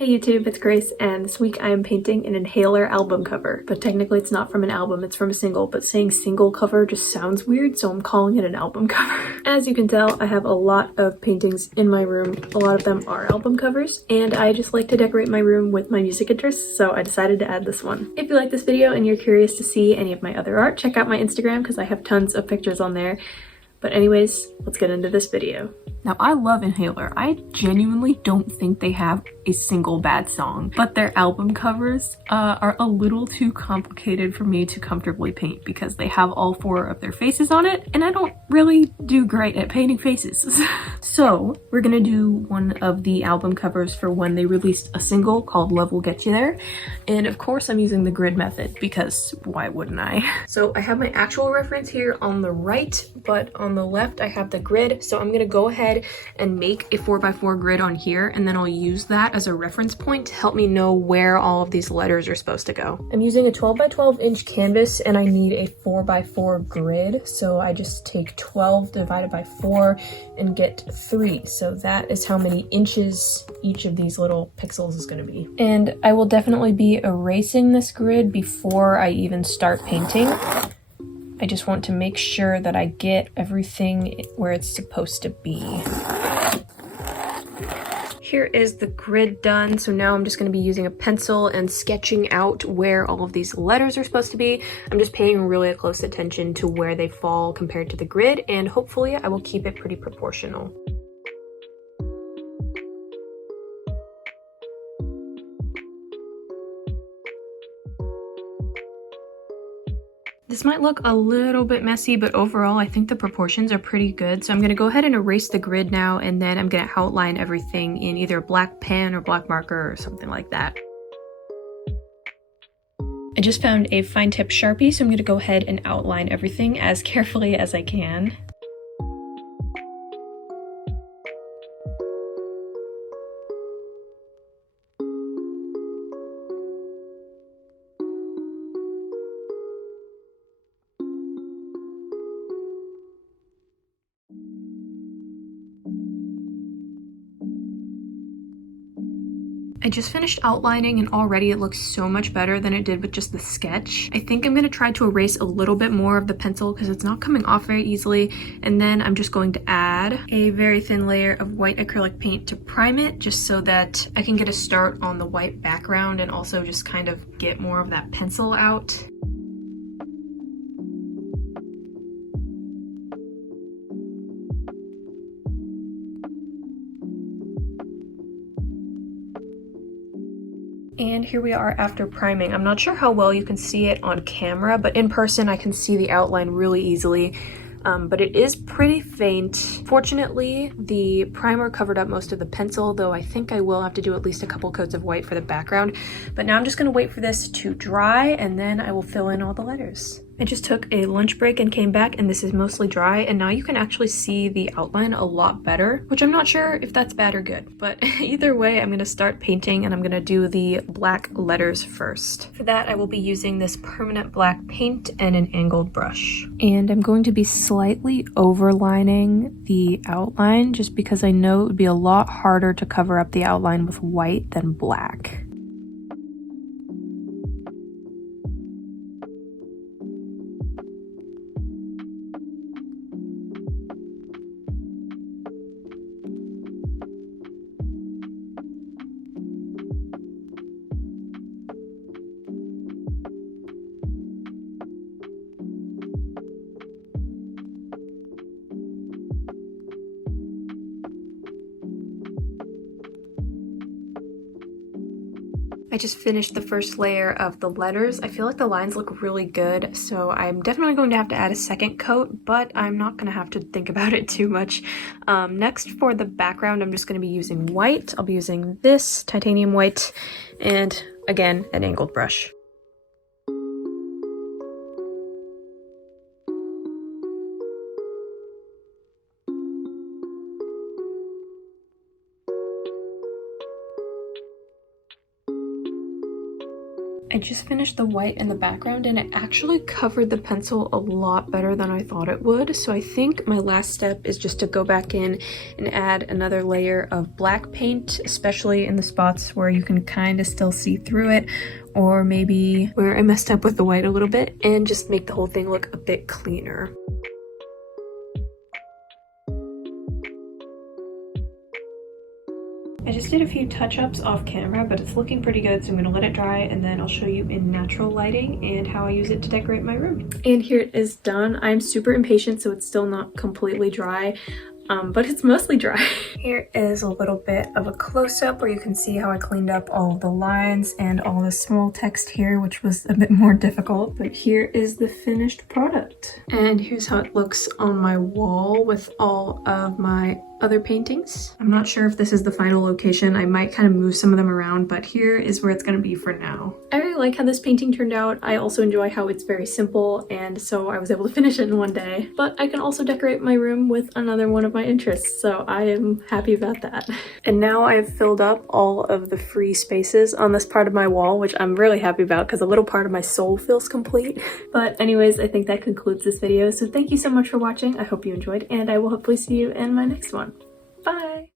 Hey YouTube, it's Grace, and this week I am painting an Inhaler album cover, but technically it's not from an album, it's from a single, but saying single cover just sounds weird, so I'm calling it an album cover. As you can tell, I have a lot of paintings in my room. A lot of them are album covers, and I just like to decorate my room with my music interests, so I decided to add this one. If you like this video and you're curious to see any of my other art, check out my Instagram because I have tons of pictures on there. But anyways, let's get into this video. Now, I love Inhaler. I genuinely don't think they have a single bad song, but their album covers are a little too complicated for me to comfortably paint because they have all four of their faces on it, and I don't really do great at painting faces. So we're gonna do one of the album covers for when they released a single called Love Will Get You There. And of course I'm using the grid method because why wouldn't I? So I have my actual reference here on the right, but on the left I have the grid. So I'm gonna go ahead and make a 4x4 grid on here, and then I'll use that as a reference point to help me know where all of these letters are supposed to go. I'm using a 12x12 inch canvas and I need a 4x4 grid. So I just take 12 divided by 4 and get 3. So that is how many inches each of these little pixels is going to be. And I will definitely be erasing this grid before I even start painting. I just want to make sure that I get everything where it's supposed to be. Here is the grid done, so now I'm just going to be using a pencil and sketching out where all of these letters are supposed to be. I'm just paying really close attention to where they fall compared to the grid, and hopefully I will keep it pretty proportional. This might look a little bit messy, but overall I think the proportions are pretty good. So I'm going to go ahead and erase the grid now, and then I'm going to outline everything in either a black pen or black marker or something like that. I just found a fine tip Sharpie, so I'm going to go ahead and outline everything as carefully as I can. I just finished outlining and already it looks so much better than it did with just the sketch. I think I'm going to try to erase a little bit more of the pencil because it's not coming off very easily. And then I'm just going to add a very thin layer of white acrylic paint to prime it, just so that I can get a start on the white background and also just kind of get more of that pencil out. And here we are after priming. I'm not sure how well you can see it on camera, but in person I can see the outline really easily. But it is pretty faint. Fortunately, the primer covered up most of the pencil, though I think I will have to do at least a couple coats of white for the background. But now I'm just gonna wait for this to dry, and then I will fill in all the letters. I just took a lunch break and came back, and this is mostly dry, and now you can actually see the outline a lot better, which I'm not sure if that's bad or good, but either way, I'm gonna start painting, and I'm gonna do the black letters first. For that, I will be using this permanent black paint and an angled brush. And I'm going to be slightly overlining the outline just because I know it would be a lot harder to cover up the outline with white than black. I just finished the first layer of the letters. I feel like the lines look really good, so I'm definitely going to have to add a second coat, but I'm not going to have to think about it too much. Next, for the background, I'm just going to be using white. I'll be using this titanium white and, again, an angled brush. I just finished the white in the background and it actually covered the pencil a lot better than I thought it would. So I think my last step is just to go back in and add another layer of black paint, especially in the spots where you can kind of still see through it, or maybe where I messed up with the white a little bit, and just make the whole thing look a bit cleaner. I just did a few touch-ups off camera, but it's looking pretty good, so I'm gonna let it dry and then I'll show you in natural lighting and how I use it to decorate my room. And here it is done. I'm super impatient, so it's still not completely dry. But it's mostly dry. Here is a little bit of a close-up where you can see how I cleaned up all of the lines and all the small text here, which was a bit more difficult. But here is the finished product. And here's how it looks on my wall with all of my other paintings. I'm not sure if this is the final location. I might kind of move some of them around, but here is where it's gonna be for now. I really like how this painting turned out. I also enjoy how it's very simple, and so I was able to finish it in one day. But I can also decorate my room with another one of my interests, so I am happy about that. And now I've filled up all of the free spaces on this part of my wall, which I'm really happy about because a little part of my soul feels complete. But anyways, I think that concludes this video, so thank you so much for watching. I hope you enjoyed, and I will hopefully see you in my next one. Bye!